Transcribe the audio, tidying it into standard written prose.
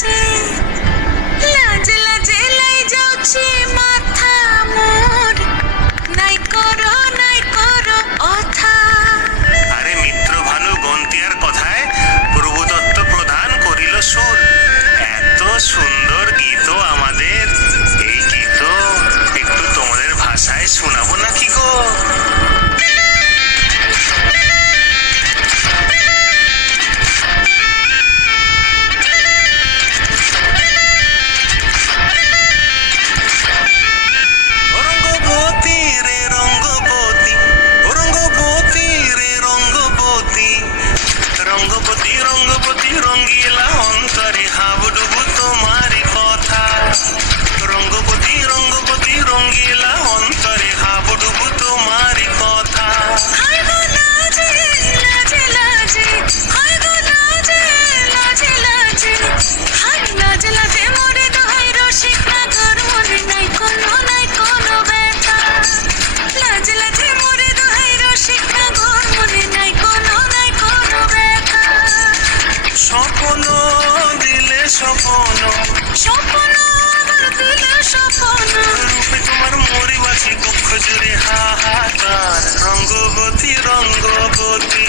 লাজে লাজে লাজে লাই যাଉଛି মাথা মোর নাই করো অথা। আরে মিত্র ভানু গন্তিয়ার কথায় প্রভুদত্ত প্রধান করিল সুর। এত সুন্দর গীত আমাদের, এই গীত একটু তোমাদের ভাষায় শোনাবো নাকি গো? রঙ্গবতী রঙ্গবতী রঙ্গিলা অন্তরে হাবুডুবু তোমারি কথা। রঙ্গবতী রঙ্গবতী রঙ্গিলা অন্তরে হাবুডুবু তোমারি কথা। হায় গো লাজে লাজে লাজে, হায় গো লাজে লাজে লাজে, হায় লাজে লাজে মোরে দোহাই রসিক নাগর মনে নাই কোনো ব্যথা। লাজে লাজে মোরে দোহাই রসিক নাগর মনে নাই কোনো ব্যথা। স্বপ্ন দিলে স্বপ্ন, স্বপ্ন আমার দিলে স্বপ্ন, রূপে তোমার মরিবাছি কক্ষ জুড়ে হাহাকার। রঙ্গবতী রঙ্গবতী